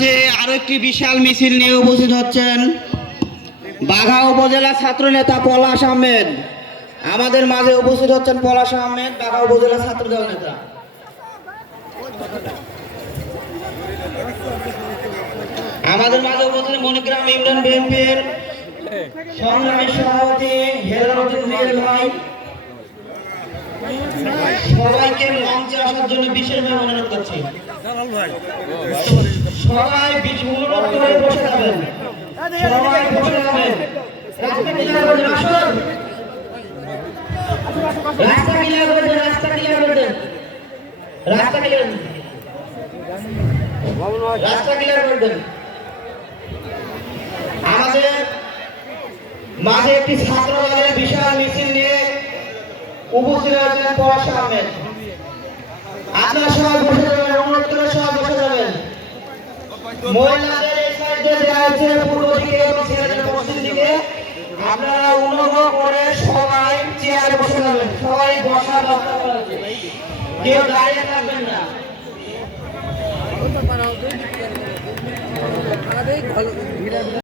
মাঝে আরো একটি বিশাল মিছিল নিয়ে উপস্থিত হচ্ছেন বাঘা উপজেলা ছাত্র নেতা পলাশ আহমেদ। আমাদের মাঝে উপস্থিত হচ্ছেন পলাশ আহমেদ, বাঘা উপজেলা ছাত্র দল নেতা। আমাদের মাঝে উপস্থিত মনিগ্রাম ইমরান বিএনপির সংগ্রামী সভাপতি হেলালুদ্দিন রিয়েল ভাই। সবাইকে মঞ্চে আসার জন্য বিশেষভাবে অনুরোধ করছি। সবাই অনুরোধ করে বসে যাবেন, সবাই বসে যাবেন। রাস্তা ক্লিয়ার করে দেন, আসুন। রাস্তা ক্লিয়ার করে দেন, রাস্তা ক্লিয়ার করে দেন, রাস্তা ক্লিয়ার করে দেন, রাস্তা ক্লিয়ার করে দেন। আমাদের মাঝে একটি ছাত্র দলের বিশাল মিছিল নিয়ে উপস্থিত হয়েছেন পলাশ আহমেদ। আপনারা সবাই বসে যাবেন, অনুরোধ করে সবাই বসে যাবেন। মহিলাদের এই সাইডে দেওয়া হয়েছে পূর্ব দিকে এবং ছেলেদের পশ্চিম দিকে। আপনারা অনুগ্রহ করে সবাই চেয়ারে বসে যাবেন, সবাই বসার ব্যবস্থা করা হয়েছে, কেউ দাঁড়িয়ে থাকবেন না।